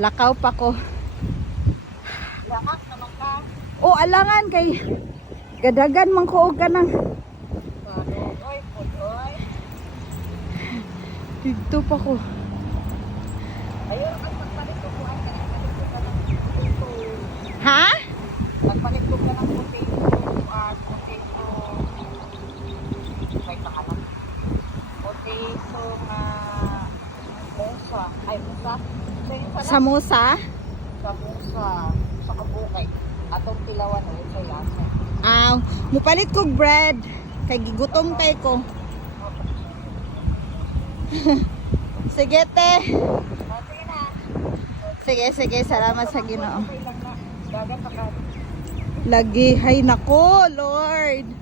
Lakaw pa ko. Lamak naman ka. O alangan kay gadagan man ko og kanang Oy, oy. dito pa ko. Ayun, magpalit ko po ang potato ka ng potato. Ha? Magpalit ko ka ng potato at potato. May pangalan. Potato nga musa. Ay, musa. Samosa? Sa musa. Sa kabukay. Atong tilawan o sa lasa. Mupalit kog bread. Kay gigutom kay ko. Sige te. Sige na. Sige, salamat sa Ginoo. Okay lang na. Dagat pa ka. Lagi, hay nako, Lord.